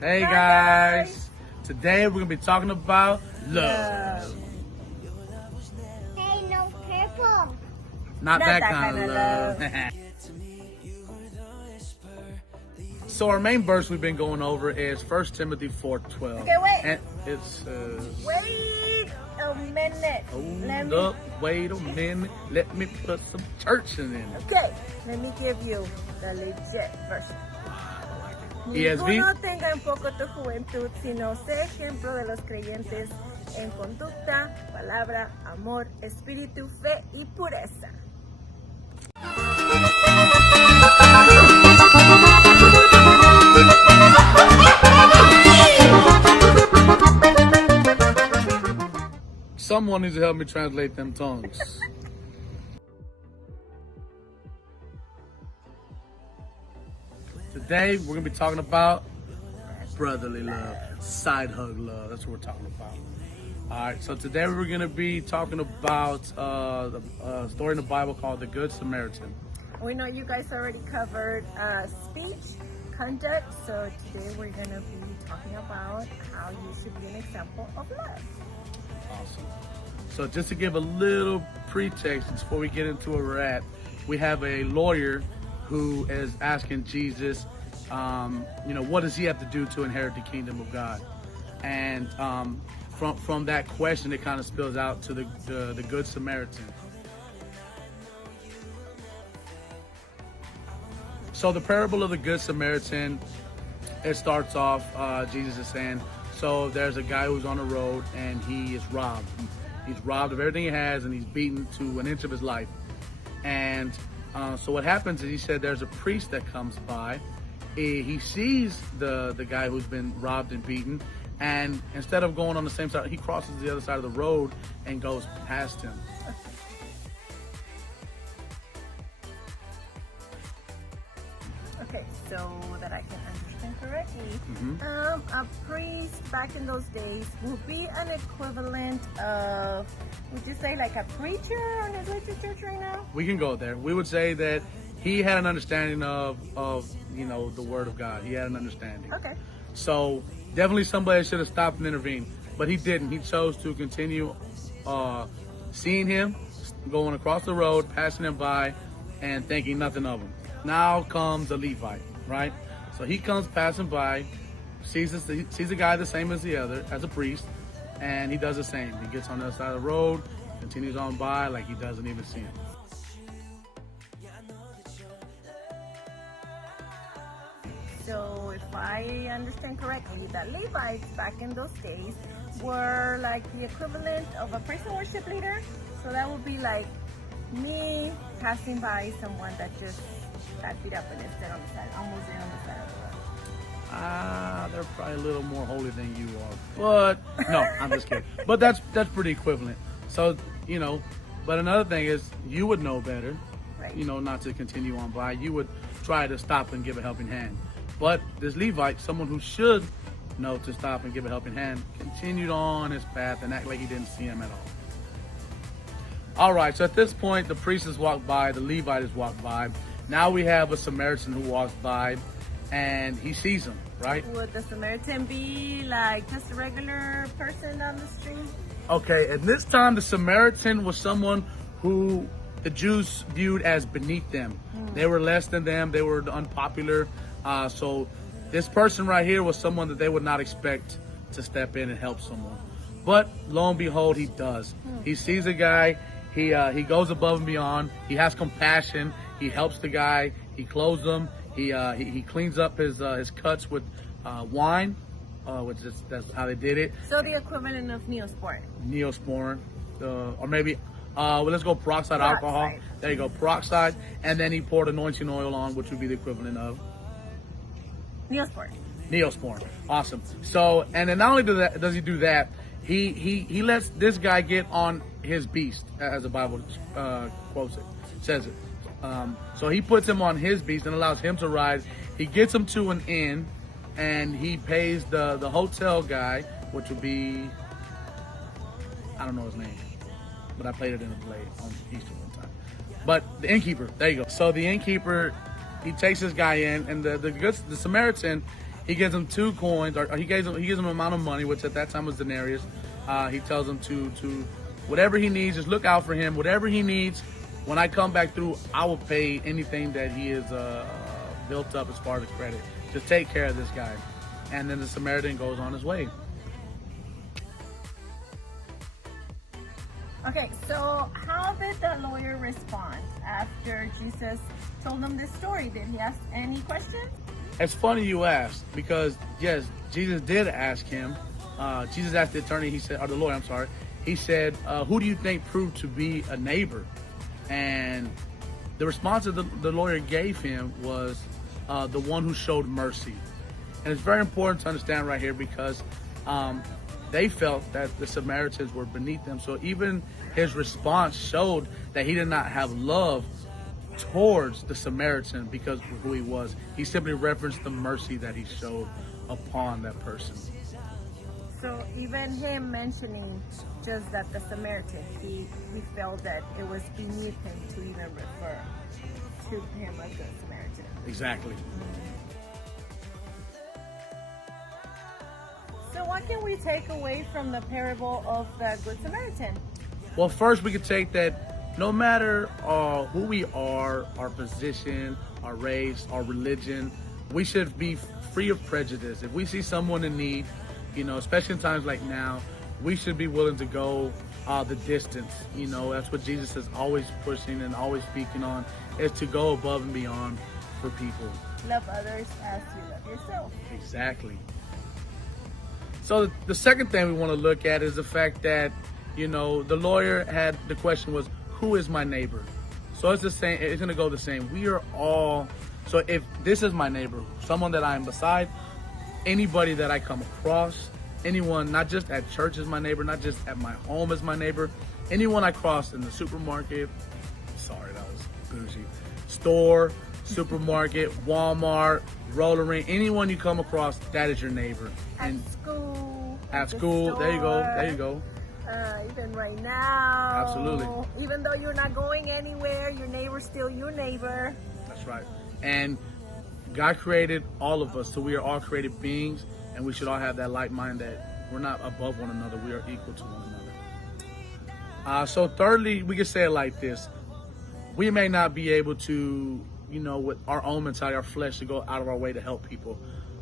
Hey guys, today we're gonna be talking about love. Hey, no purple. Not that kind of love. So our main verse we've been going over is 1 Timothy 4:12. Okay, wait. And it says, Wait a minute. hold up, wait a minute, let me put some church in it. Okay, let me give you the legit version. ESV. Ninguno tenga en poco tu juventud, sino sé ejemplo de los creyentes en conducta, palabra, amor, espíritu, fe y pureza. Someone needs to help me translate them tongues. Today we're gonna be talking about brotherly love, side hug love. That's what we're talking about. All right, so today we're gonna be talking about the story in the Bible called the Good Samaritan. We know you guys already covered speech, conduct, so today we're going to be talking about how you should be an example of love. Awesome. So just to give a little pretext before we get into where we're at, we have a lawyer who is asking Jesus, what does he have to do to inherit the kingdom of God? And from that question, it kind of spills out to the Good Samaritan. So the parable of the Good Samaritan, it starts off, Jesus is saying, so there's a guy who's on the road and he is robbed. He's robbed of everything he has and he's beaten to an inch of his life. And so what happens is, he said there's a priest that comes by. He sees the guy who's been robbed and beaten, and instead of going on the same side, he crosses the other side of the road and goes past him. Okay, so that I can understand correctly, a priest back in those days would be an equivalent of, would you say like a preacher on his way to church right now? We can go there. We would say that he had an understanding of the Word of God. He had an understanding. Okay. So definitely somebody should have stopped and intervened, but he didn't. He chose to continue seeing him going across the road, passing him by, and thinking nothing of him. Now comes a Levite, right? So he comes passing by, sees a guy the same as the other, as a priest, and he does the same. He gets on the other side of the road, continues on by like he doesn't even see him. So if I understand correctly, the Levites back in those days were like the equivalent of a praise and worship leader. So that would be like me passing by someone that just got beat up and is dead on the side, almost dead on the side of the road. They're probably a little more holy than you are, but no, I'm just kidding. But that's pretty equivalent. So, but another thing is, you would know better, Right. not to continue on by. You would try to stop and give a helping hand. But this Levite, someone who should know to stop and give a helping hand, continued on his path and act like he didn't see him at all. All right, so at this point, the priest has walked by, the Levite has walked by. Now we have a Samaritan who walks by, and he sees him, right? Would the Samaritan be like just a regular person on the street? Okay, and this time the Samaritan was someone who the Jews viewed as beneath them. They were less than them, they were unpopular. So this person right here was someone that they would not expect to step in and help someone. But lo and behold, he does. He sees a guy, he goes above and beyond, he has compassion, he helps the guy, he clothes him, he cleans up his cuts with wine, which is that's how they did it. So the equivalent of Neosporin. Neosporin, or maybe let's go peroxide alcohol. There you go, peroxide, and then he poured anointing oil on, which would be the equivalent of Neosporin. Awesome. So, and then not only does he do that, he lets this guy get on his beast, as the Bible says it. So he puts him on his beast and allows him to ride. He gets him to an inn, and he pays the hotel guy, which would be, I don't know his name, but I played it in a play on Easter one time. But the innkeeper, there you go. So the innkeeper, he takes this guy in, and the Samaritan, He gives him 2 coins, or he gives him an amount of money, which at that time was denarius. He tells him to whatever he needs, just look out for him. Whatever he needs, when I come back through, I will pay anything that he is built up as far as credit. Just take care of this guy. And then the Samaritan goes on his way. Okay, so how did the lawyer respond after Jesus told him this story? Did he ask any questions? It's funny you asked, because yes, Jesus did ask him. Jesus asked the attorney, he said, or the lawyer, I'm sorry. He said, who do you think proved to be a neighbor? And the response that the lawyer gave him was the one who showed mercy. And it's very important to understand right here, because they felt that the Samaritans were beneath them. So even his response showed that he did not have love towards the Samaritan because of who he was. He simply referenced the mercy that he showed upon that person. So even him mentioning just that the Samaritan, he felt that it was beneath him to even refer to him as the Samaritan. Exactly. So what can we take away from the parable of the Good Samaritan? Well, first we could take that no matter who we are, our position, our race, our religion, we should be free of prejudice. If we see someone in need, especially in times like now, we should be willing to go the distance. That's what Jesus is always pushing and always speaking on, is to go above and beyond for people. Love others as you love yourself. Exactly. So the second thing we want to look at is the fact that, the lawyer had, the question was, who is my neighbor? So it's the same, it's going to go the same. We are all, so if this is my neighbor, someone that I am beside, anybody that I come across, anyone, not just at church is my neighbor, not just at my home is my neighbor, anyone I cross in the supermarket, sorry, that was bougie, store, supermarket, Walmart, roller ring, anyone you come across, that is your neighbor. And at school, there you go. Even right now. Absolutely. Even though you're not going anywhere, your neighbor's still your neighbor. That's right. And God created all of us, so we are all created beings, and we should all have that like mind that we're not above one another, we are equal to one another. So thirdly, we can say it like this. We may not be able to, with our own mentality, our flesh, to go out of our way to help people,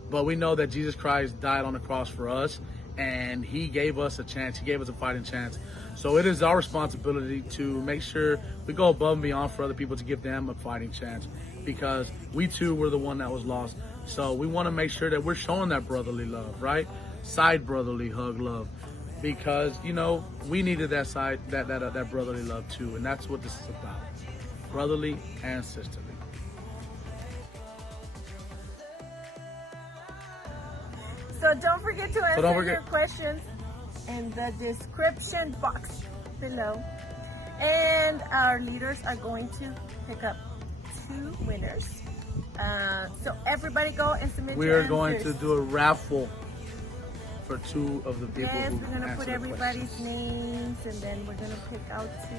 but we know that Jesus Christ died on the cross for us, and he gave us a chance, he gave us a fighting chance. So it is our responsibility to make sure we go above and beyond for other people to give them a fighting chance, because we too were the one that was lost. So we want to make sure that we're showing that brotherly love, right? Side brotherly hug love, because we needed that side, that brotherly love too, and that's what this is about, brotherly and sisterly. So don't forget to answer your questions in the description box below. And our leaders are going to pick up 2 winners. So everybody go and submit We your are going answers. to do a raffle for 2 of the people Yes, who we're going to answer put the everybody's questions. names, and then we're going to pick out 2.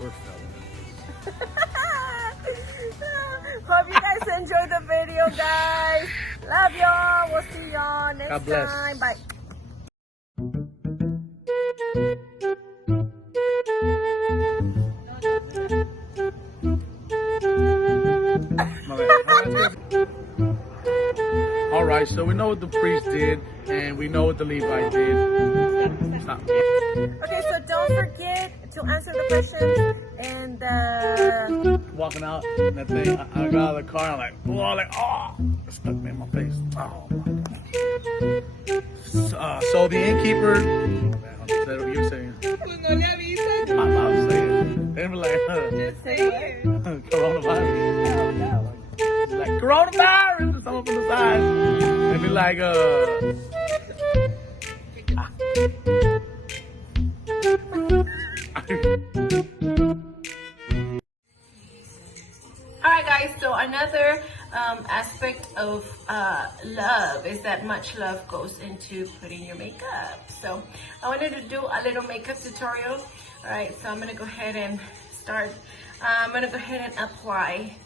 We're fellas. Hope you guys enjoyed the video, guys. Love y'all. We'll see y'all next God bless. time. Bye. All right, so we know what the priest did, and we know what the Levite did. Stop. Okay, so don't forget to answer the questions, and Walking out, and that thing, I got out of the car, I'm like, oh, it stuck me in my face. Oh my God. So the innkeeper, is that what you're saying? I'm saying. They were like, just say it. coronavirus. It's like, coronavirus, or someone from the side. They be like, Alright guys, so another aspect of love is that much love goes into putting your makeup. So I wanted to do a little makeup tutorial. Alright, so I'm going to go ahead and start. I'm going to go ahead and apply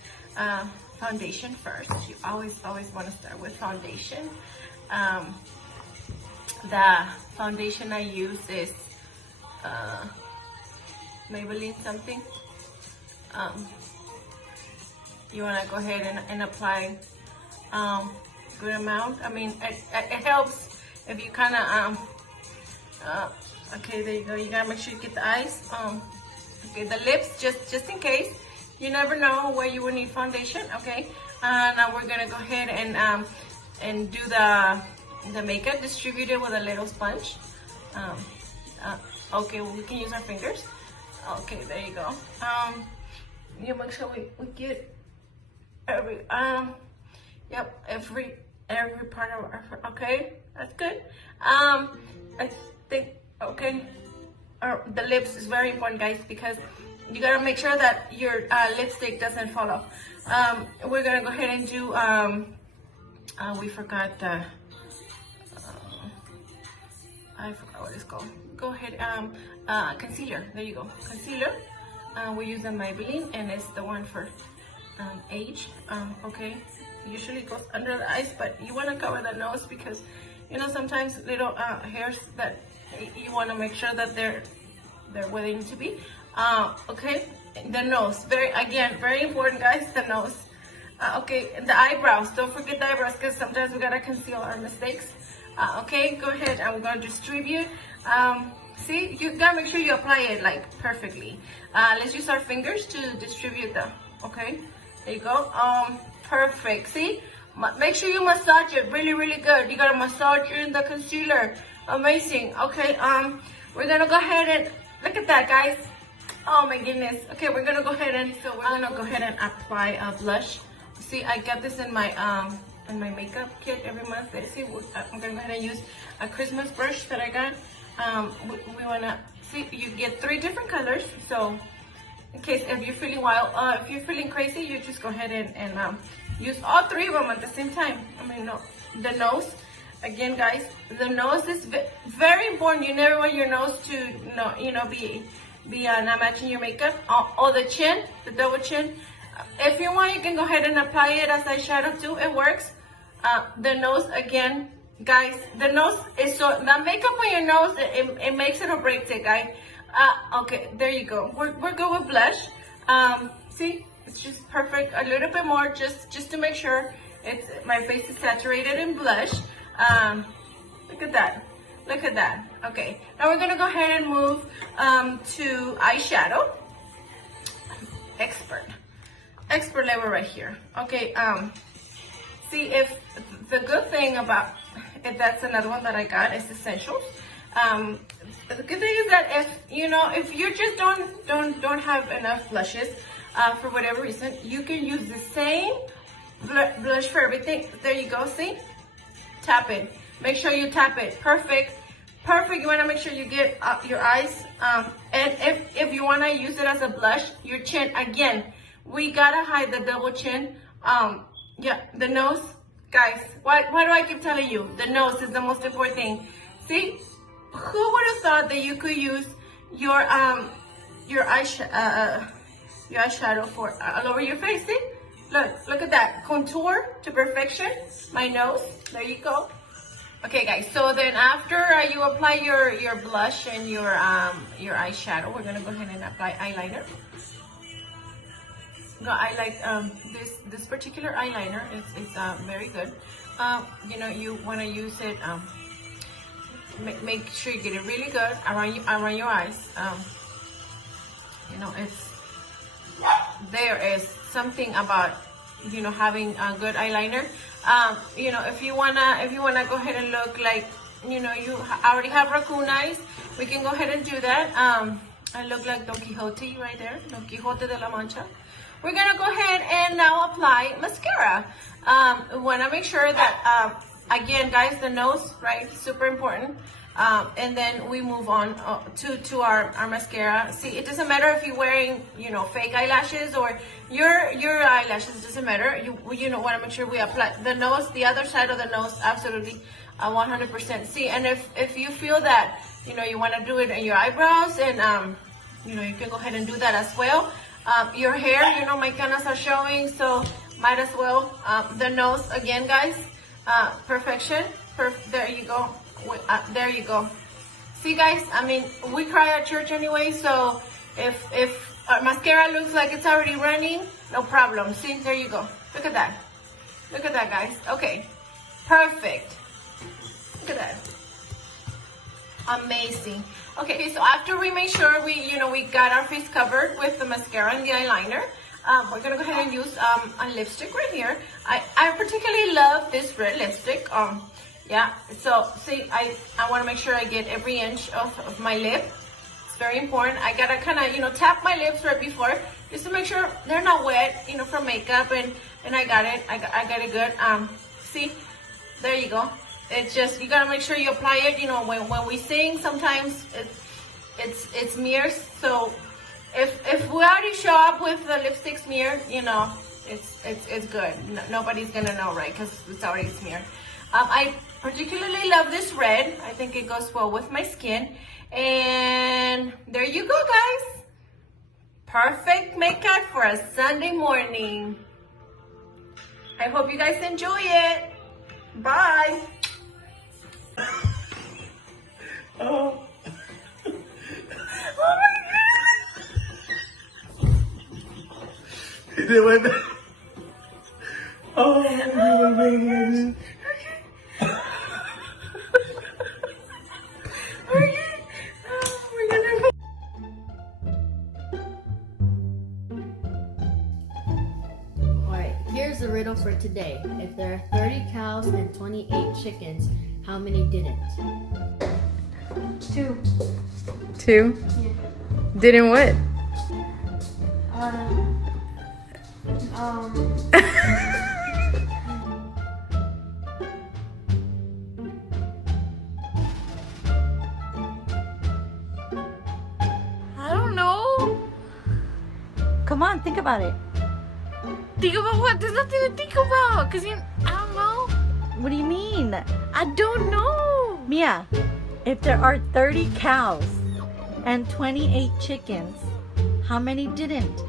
foundation first. You always want to start with foundation. The foundation I use is Maybelline something. You want to go ahead and apply good amount. I mean, it helps if you kind of okay, there you go. You gotta make sure you get the eyes. Okay, the lips, just in case. You never know where you will need foundation. Okay, now we're gonna go ahead and do the makeup. Distribute it with a little sponge. Okay, well, we can use our fingers. Okay, there you go. You make sure we get every every part of our, okay, that's good. I think, okay, the lips is very important, guys, because you gotta make sure that your lipstick doesn't fall off. We're gonna go ahead and do, we forgot the, I forgot what it's called. Go ahead, concealer, there you go, concealer. We use the Maybelline, and it's the one for age, okay. Usually goes under the eyes, but you want to cover the nose because, you know, sometimes little hairs that you want to make sure that they're where they need to be. Okay, the nose, very important, guys, the nose. Okay, the eyebrows, don't forget the eyebrows because sometimes we gotta conceal our mistakes. Okay, go ahead, I'm gonna distribute. See, you gotta make sure you apply it like perfectly. Let's use our fingers to distribute them. Okay, there you go. Perfect. See, make sure you massage it really good. You gotta massage in the concealer. Amazing. Okay, we're gonna go ahead and look at that, guys. Oh my goodness. Okay, we're gonna go ahead and apply a blush. See, I got this in my makeup kit every month. See, I'm gonna go ahead and use a Christmas brush that I got. We wanna see, you get 3 different colors. So in case if you're feeling wild, if you're feeling crazy, you just go ahead and use all 3 of them at the same time. I mean, no, the nose. Again, guys, the nose is very important. You never want your nose to be not matching your makeup. Or the chin, the double chin. If you want, you can go ahead and apply it as eyeshadow too. It works. The nose, again, guys, the nose is so, the makeup on your nose, it makes it or breaks it, guys. Okay, there you go. We're good with blush. See, it's just perfect. A little bit more, just to make sure my face is saturated in blush. Look at that. Look at that. Okay, now we're gonna go ahead and move to eyeshadow. Expert level right here. Okay, see, if the good thing about it, that's another one that I got, is essentials. The good thing is that if you just don't have enough blushes for whatever reason, you can use the same blush for everything. There you go. See, tap it. Make sure you tap it. Perfect. You want to make sure you get your eyes. And if you want to use it as a blush, your chin, again, we gotta hide the double chin. Yeah, the nose, guys. Why do I keep telling you? The nose is the most important thing. See, who would have thought that you could use your eyeshadow for all over your face? See, look at that, contour to perfection. My nose, there you go. Okay, guys. So then after you apply your blush and your eyeshadow, we're gonna go ahead and apply eyeliner. I like this particular eyeliner. It's very good. You want to use it. Make sure you get it really good around your eyes. There is something about having a good eyeliner. If you wanna go ahead and look like you already have raccoon eyes, we can go ahead and do that. I look like Don Quixote right there, Don Quixote de la Mancha. We're gonna go ahead and now apply mascara. We wanna make sure that, again, guys, the nose, right, super important. And then we move on to our mascara. See, it doesn't matter if you're wearing, fake eyelashes or your eyelashes, it doesn't matter. You wanna make sure we apply the nose, the other side of the nose, absolutely, 100%. See, and if you feel that, you wanna do it in your eyebrows, and you can go ahead and do that as well. Your hair, my canas are showing, so Might as well. The nose again, guys. Perfection. There you go. There you go. See, guys, I mean, we cry at church anyway, so if our mascara looks like it's already running, no problem. See, there you go. Look at that. Look at that, guys. Okay, perfect. Look at that. Amazing. Okay, so after we make sure we got our face covered with the mascara and the eyeliner, we're gonna go ahead and use a lipstick right here. I particularly love this red lipstick. Yeah, so see, I want to make sure I get every inch of my lip. It's very important. I gotta kind of, tap my lips right before, just to make sure they're not wet, from makeup, and I got it. I got it good. See, there you go. It's just, you gotta make sure you apply it. When we sing, sometimes it's smears. So if we already show up with the lipstick smeared, it's good. Nobody's gonna know, right? Because it's already smeared. I particularly love this red. I think it goes well with my skin. And there you go, guys. Perfect makeup for a Sunday morning. I hope you guys enjoy it. Bye. Oh. Oh my God. It went back. Oh, it went back. Here's the riddle for today. If there are 30 cows and 28 chickens, how many didn't? 2. 2? Yeah. Didn't what? I don't know. Come on, think about it. Think about what? There's nothing to think about. Cause I don't know. What do you mean? I don't know. Mia, if there are 30 cows and 28 chickens, how many didn't?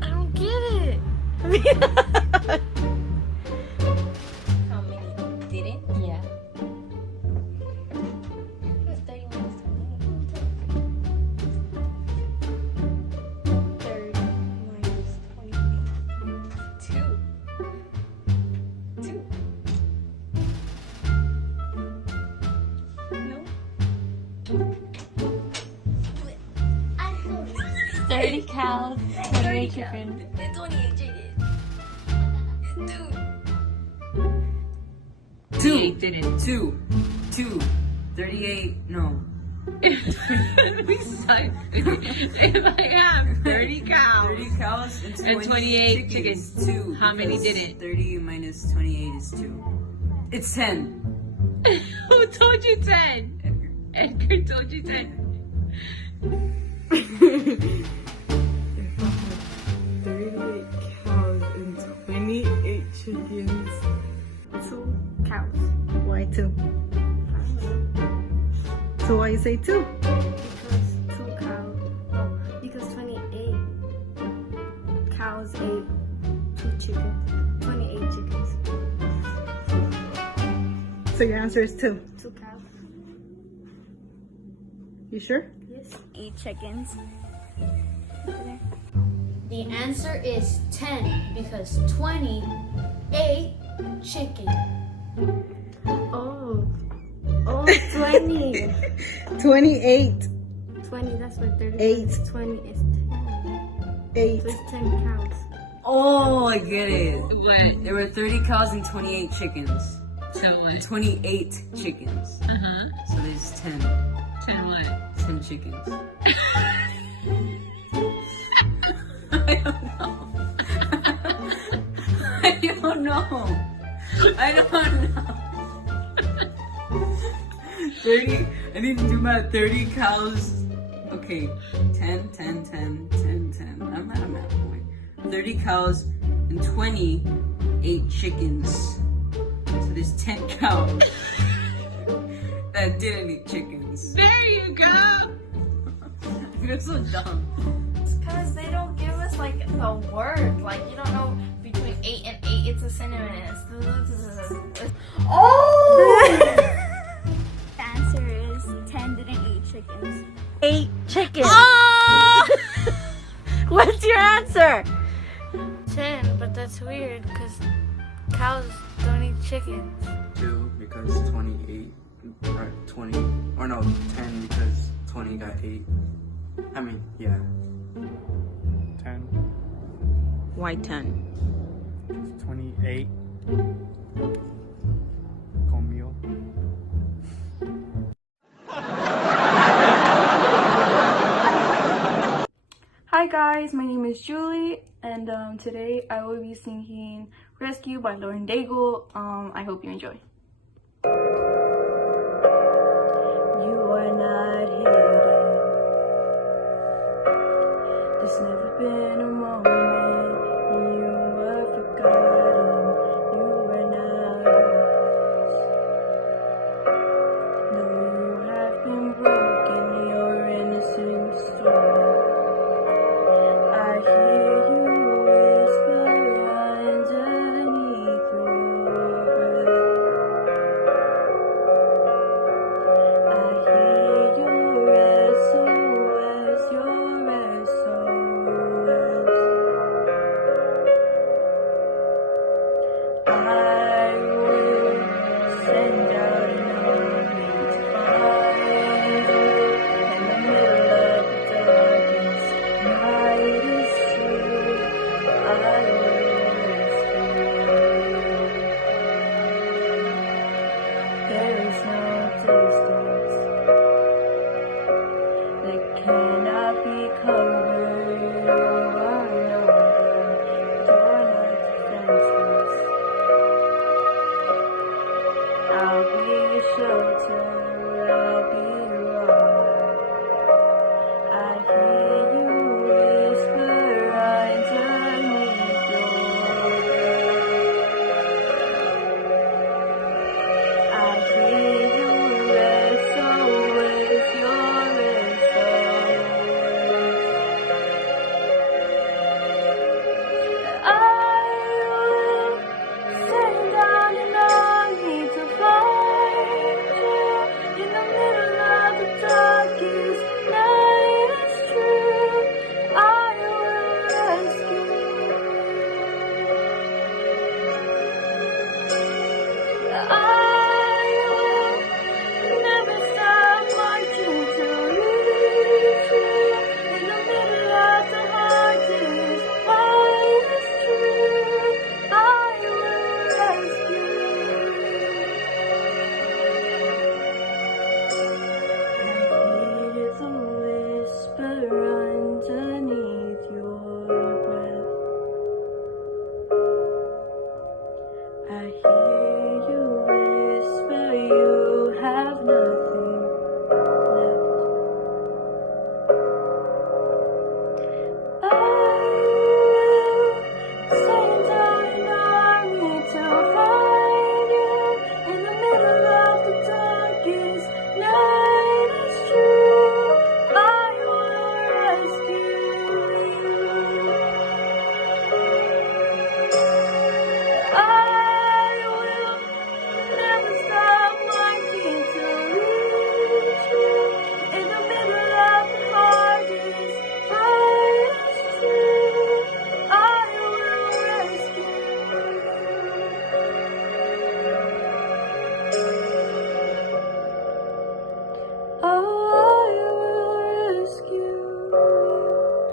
I don't get it. How many didn't? Yeah. What's 30 minus 28? 30 minus 28. 2. 2. No. 30 cows, 28 chickens. And 28 chickens. 2 didn't. 2. 38. No. We suck. If I have 30 cows 30 cows and 28 chickens, 2. how many because didn't? 30 minus 28 is 2. It's 10. who told you 10? Edgar told you 10. 38 cows and 28 chickens. 2 cows. Why 2? So why you say 2? Because 2 cows. Oh, because 28 cows ate 2 chickens. 28 chickens. So your answer is 2. 2 cows. You sure? Yes. 8 chickens. The answer is 10 because 28 chicken. Oh. Oh, 20. 28. 20, that's what 30 8. is. 20 is 10. 8. So it's 10 cows. Oh, I get it. What? There were 30 cows and 28 chickens. So what? 28 chickens. So there's 10. 10 what? 10 chickens. I don't know. I don't know. I don't know. 30. I need to do my 30 cows. Okay. 10, 10, 10, 10, 10. I'm at a math point. 30 cows and 28 chickens. So there's 10 cows that didn't eat chickens. There you go. You're so dumb. Because they don't give us like the word. Like you don't know between 8 and 8. It's a synonym. Oh! The answer is 10 didn't eat chickens. 8 chickens. Oh! What's your answer? 10, but that's weird because cows don't eat chickens. 2 because 28, or 20, or no, 10 because 20 got 8. I mean, yeah. 10, Why 10? 28. Comió. Hi guys, my name is Julie, and today I will be singing Rescue by Lauren Daigle. I hope you enjoy. You are not hidden. There's never been a moment when you were forgotten. You were not lost. No, you have been broken, your innocent story. I hear you whisper underneath your breath. I hear your SOS, your SOS. I will send out an army to find you in the middle of the darkest night is true. I will rescue. There is no distance that cannot be covered. You are nowhere. You're not defenseless. I'll be your shelter. I'll be your armor. I hear you whisper underneath your breath. I hear your SOS, your SOS. I will send out an army to find you in the middle of the darkest night. It's true. I will rescue. I will never stop marching to reach you in the middle of the hardest fight. It's true. I will rescue. I hear the whisper underneath your breath. I hear you whisper you have nothing left. I will send out an army to find you in the middle of the darkest night. It's true. I will rescue you. I will never stop marching to reach you in the middle of the hardest fight. It's true. I will rescue you. Oh, I will rescue you.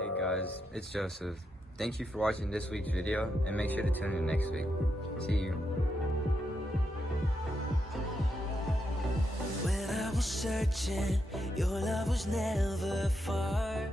Hey guys, it's Joseph. Thank you for watching this week's video, and make sure to tune in next week. See you. When I was searching, your love was never far.